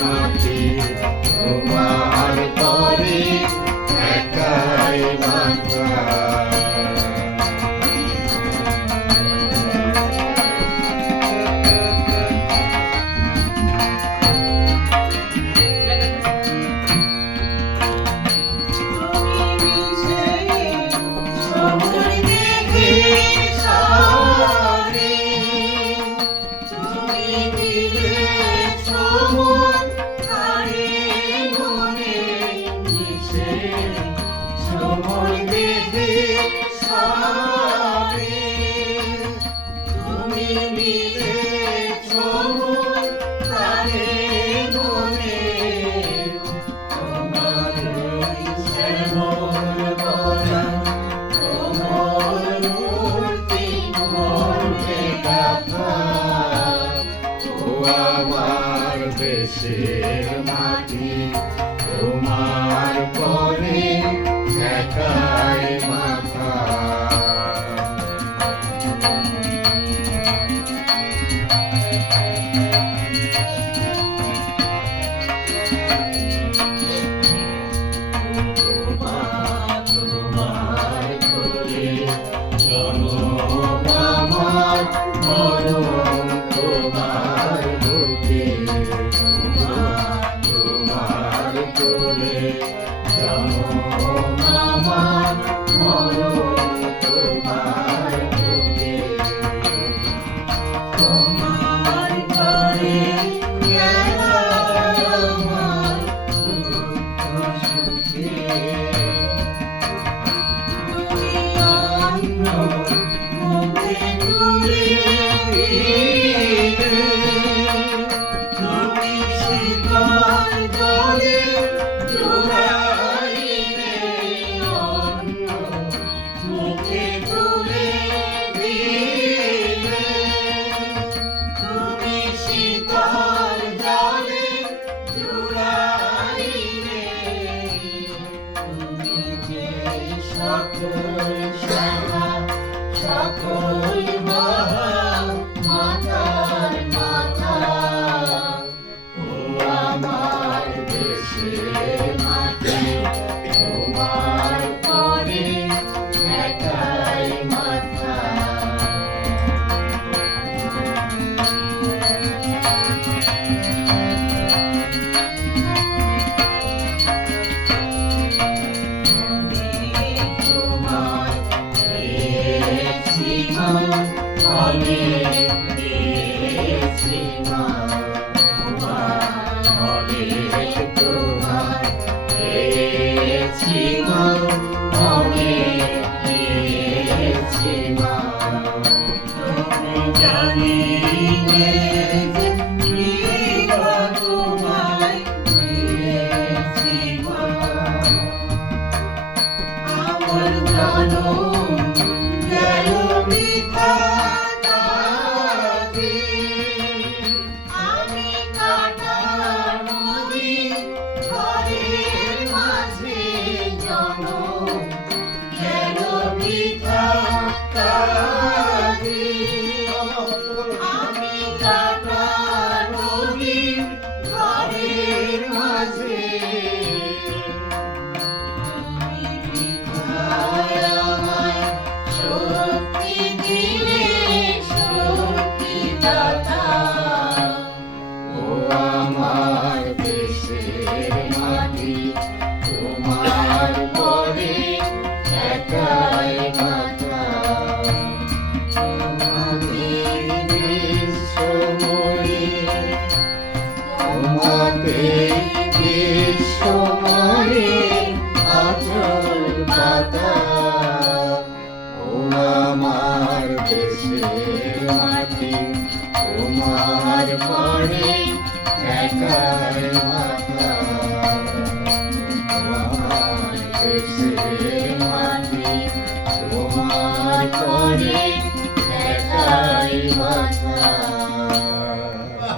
মাটি তোমার পরে একাই মাথা। দেশের মাটি তোমার পরে একাই মাথা। তোমার করে জনম আমার মরণ তোমার বুকে, তোমার কোলে জনম আমার মরণ তোমার বুকে। তোমার ঘরে আমার দুঃখ সুখে, তুমি অন্য মুখে দূরে সকল মাতার মাথা। ও আমার দেশের মাটি তোমার পরে একাই মাথা। আমার দেশের মাটি তোমার পরে একার মাথা আমার দেশের মাটি তোমার পরে